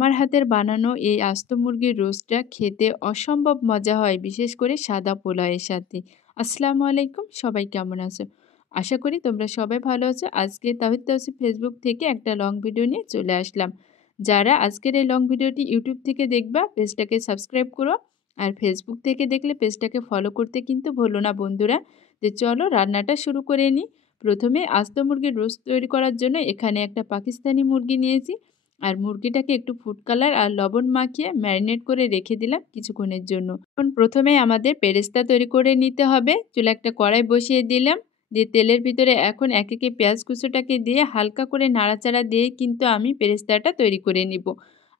আমার হাতের বানানো এই আস্ত মুরগির রোস্টটা খেতে অসম্ভব মজা হয়, বিশেষ করে সাদা পোলাওয়ের সাথে। আসসালামু আলাইকুম, সবাই কেমন আছো? আশা করি তোমরা সবাই ভালো আছো। আজকে তাহিদ তাওসিফ ফেসবুক থেকে একটা লং ভিডিও নিয়ে চলে আসলাম। যারা আজকের এই লং ভিডিওটি ইউটিউব থেকে দেখবা, পেজটাকে সাবস্ক্রাইব করো। আর ফেসবুক থেকে দেখলে পেজটাকে ফলো করতে কিন্তু ভুলো না বন্ধুরা। তো চলো রান্নাটা শুরু করে নিই। প্রথমে আস্ত মুরগির রোস্ট তৈরি করার জন্য এখানে একটা পাকিস্তানি মুরগি নিয়েছি। আর মুরগিটাকে একটু ফুড কালার আর লবণ মাখিয়ে ম্যারিনেট করে রেখে দিলাম কিছুক্ষণের জন্য। এখন প্রথমে আমাদের পেরেস্তা তৈরি করে নিতে হবে। চুলে একটা কড়াই বসিয়ে দিলাম, দিয়ে তেলের ভিতরে এখন এক একে পেঁয়াজ কুচোটাকে দিয়ে হালকা করে নাড়াচাড়া দিয়ে কিন্তু আমি পেরেস্তাটা তৈরি করে নিব।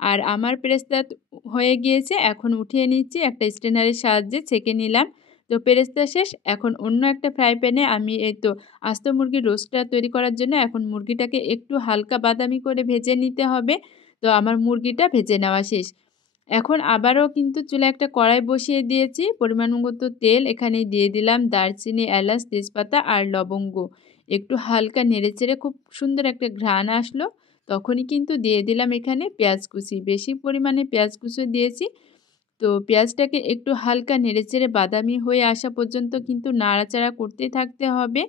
আর আমার পেরেস্তা হয়ে গিয়েছে, এখন উঠিয়ে নিচ্ছি, একটা স্ট্রেনারের সাহায্যে ছেঁকে নিলাম। তো পেরেস্তা শেষ। এখন অন্য একটা ফ্রাই প্যানে আমি এই তো আস্ত মুরগির রোস্টটা তৈরি করার জন্য এখন মুরগিটাকে একটু হালকা বাদামি করে ভেজে নিতে হবে। তো আমার মুরগিটা ভেজে নেওয়া শেষ। এখন আবারও কিন্তু চুলায় একটা কড়াই বসিয়ে দিয়েছি, পরিমাণ মতো তেল এখানে দিয়ে দিলাম, দারচিনি, এলাচ, তেজপাতা আর লবঙ্গ। একটু হালকা নেড়েচেড়ে খুব সুন্দর একটা ঘ্রাণ আসলো, তখনই কিন্তু দিয়ে দিলাম এখানে পেঁয়াজ কুচি। বেশি পরিমাণে পেঁয়াজ কুচি দিয়েছি। তো পেঁয়াজটাকে একটু হালকা নেড়েচেড়ে বাদামি হয়ে আসা পর্যন্ত কিন্তু নাড়াচাড়া করতে থাকতে হবে।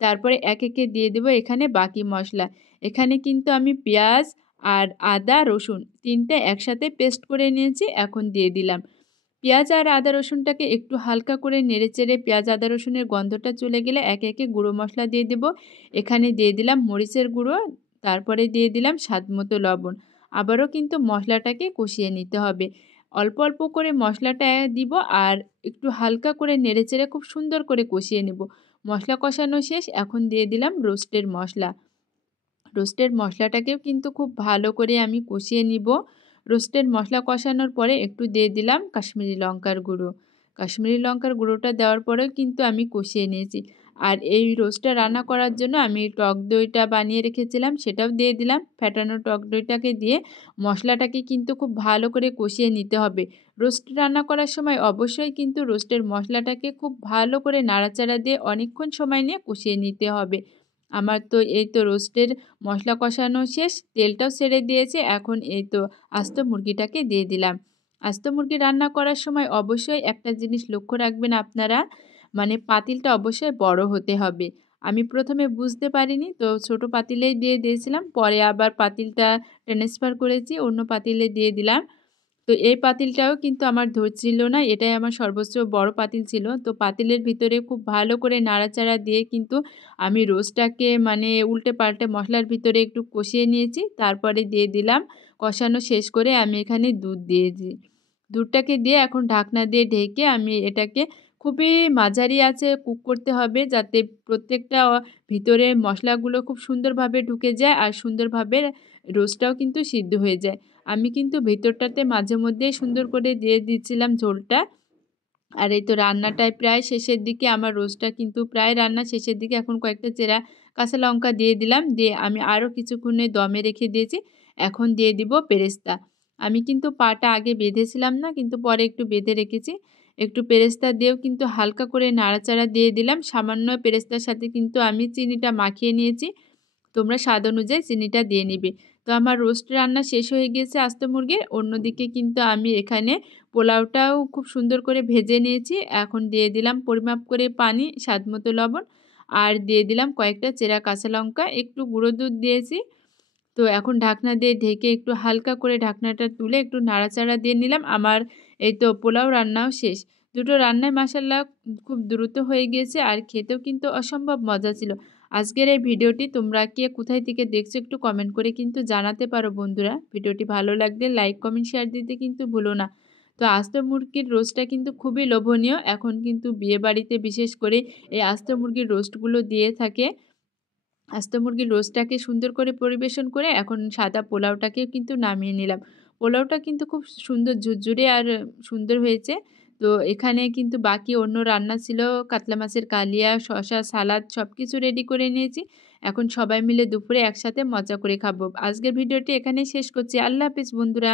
তারপরে এক একে দিয়ে দেবো এখানে বাকি মশলা। এখানে কিন্তু আমি পেঁয়াজ আর আদা রসুন তিনটে একসাথে পেস্ট করে নিয়েছি, এখন দিয়ে দিলাম। পেঁয়াজ আর আদা রসুনটাকে একটু হালকা করে নেড়েচেড়ে পেঁয়াজ আদা রসুনের গন্ধটা চলে গেলে একে একে গুঁড়ো মশলা দিয়ে দেব। এখানে দিয়ে দিলাম মরিচের গুঁড়ো, তারপরে দিয়ে দিলাম স্বাদমতো লবণ। আবারও কিন্তু মশলাটাকে কষিয়ে নিতে হবে। অল্প অল্প করে মশলাটা দিব আর একটু হালকা করে নেড়েচেড়ে খুব সুন্দর করে কষিয়ে নেব। মশলা কষানো শেষ, এখন দিয়ে দিলাম রোস্টের মশলা। রোস্টের মশলাটাকেও কিন্তু খুব ভালো করে আমি কষিয়ে নিব। রোস্টের মশলা কষানোর পরে একটু দিয়ে দিলাম কাশ্মীরি লঙ্কার গুঁড়ো। কাশ্মীরি লঙ্কার গুঁড়োটা দেওয়ার পরেও কিন্তু আমি কষিয়ে নিয়েছি। আর এই রোস্টটা রান্না করার জন্য আমি টক দইটা বানিয়ে রেখেছিলাম, সেটাও দিয়ে দিলাম। ফ্যাটানো টক দইটাকে দিয়ে মশলাটাকে কিন্তু খুব ভালো করে কষিয়ে নিতে হবে। রোস্ট রান্না করার সময় অবশ্যই কিন্তু রোস্টের মশলাটাকে খুব ভালো করে নাড়াচাড়া দিয়ে অনেকক্ষণ সময় নিয়ে কষিয়ে নিতে হবে। আমার তো এই তো রোস্টের মশলা কষানো শেষ, তেলটাও ছেড়ে দিয়েছে। এখন এই তো আস্ত মুরগিটাকে দিয়ে দিলাম। আস্ত মুরগি রান্না করার সময় অবশ্যই একটা জিনিস লক্ষ্য রাখবেন আপনারা, মানে পাতিলটা অবশ্যই বড় হতে হবে। আমি প্রথমে বুঝতে পারিনি, তো ছোট পাতিলেই দিয়ে দিয়েছিলাম, পরে আবার পাতিলটা ট্রান্সফার করেছি, অন্য পাতিলে দিয়ে দিলাম। তো এই পাতিলটাও কিন্তু আমার ধরছিল না, এটাই আমার সর্বোচ্চ বড় পাতিল ছিল। তো পাতিলের ভিতরে খুব ভালো করে নাড়াচাড়া দিয়ে কিন্তু আমি রোস্টটাকে মানে উল্টে পাল্টে মশলার ভিতরে একটু কষিয়ে নিয়েছি। তারপরে দিয়ে দিলাম, কষানো শেষ করে আমি এখানে দুধ দিয়েছি। দুধটাকে দিয়ে এখন ঢাকনা দিয়ে ঢেকে আমি এটাকে খুবই মাঝারি আঁচে কুক করতে হবে, যাতে প্রত্যেকটা ভিতরে মশলাগুলো খুব সুন্দরভাবে ঢুকে যায় আর সুন্দরভাবে রোস্টটাও কিন্তু সিদ্ধ হয়ে যায়। আমি কিন্তু ভেতরটাতে মাঝে মধ্যেই সুন্দর করে দিয়ে দিচ্ছিলাম ঝোলটা। আর এই তো রান্নাটায় প্রায় শেষের দিকে, আমার রোস্টটা কিন্তু প্রায় রান্না শেষের দিকে। এখন কয়েকটা চেরা কাঁচা লঙ্কা দিয়ে দিলাম, দিয়ে আমি আরও কিছুক্ষণে দমে রেখে দিয়েছি। এখন দিয়ে দিব পেরেস্তা। আমি কিন্তু পাটা আগে বেঁধেছিলাম না, কিন্তু পরে একটু বেঁধে রেখেছি। একটু পেরেস্তা দিয়েও কিন্তু হালকা করে নাড়াচাড়া দিয়ে দিলাম। সামান্য পেরেস্তার সাথে কিন্তু আমি চিনিটা মাখিয়ে নিয়েছি, তোমরা স্বাদ অনুযায়ী চিনিটা দিয়ে নিবে। তো আমার রোস্ট রান্না শেষ হয়ে গিয়েছে আস্ত মুরগির। অন্যদিকে কিন্তু আমি এখানে পোলাওটাও খুব সুন্দর করে ভেজে নিয়েছি। এখন দিয়ে দিলাম পরিমাপ করে পানি, স্বাদমতো লবণ, আর দিয়ে দিলাম কয়েকটা চেরা কাঁচা লঙ্কা, একটু গুঁড়ো দুধ দিয়েছি। তো এখন ঢাকনা দিয়ে ঢেকে একটু হালকা করে ঢাকনাটা তুলে একটু নাড়াচাড়া দিয়ে নিলাম। আমার এই তো পোলাও রান্নাও শেষ। দুটো রান্নায় মাশাআল্লাহ খুব দ্রুত হয়ে গিয়েছে আর খেতেও কিন্তু অসম্ভব মজা ছিল। আজকের এই ভিডিওটি তোমরা কে কোথায় থেকে দেখছো একটু কমেন্ট করে কিন্তু জানাতে পারো বন্ধুরা। ভিডিওটি ভালো লাগলে লাইক কমেন্ট শেয়ার দিতে কিন্তু ভুলো না। তো আস্ত মুরগির রোস্টটা কিন্তু খুবই লোভনীয়। এখন কিন্তু বিয়েবাড়িতে বিশেষ করে এই আস্ত মুরগির রোস্টগুলো দিয়ে থাকে। আস্ত মুরগির রোস্টটাকে সুন্দর করে পরিবেশন করে এখন সাদা পোলাওটাকেও কিন্তু নামিয়ে নিলাম। পোলাওটা কিন্তু খুব সুন্দর ঝুরঝুরে আর সুন্দর হয়েছে। তো এখানে কিন্তু বাকি অন্য রান্না ছিল, কাতলা মাছের কালিয়া, শসা, সালাদ সব কিছু রেডি করে নিয়েছি। এখন সবাই মিলে দুপুরে একসাথে মজা করে খাবো। আজকের ভিডিওটি এখানেই শেষ করছি। আল্লাহ হাফিজ বন্ধুরা।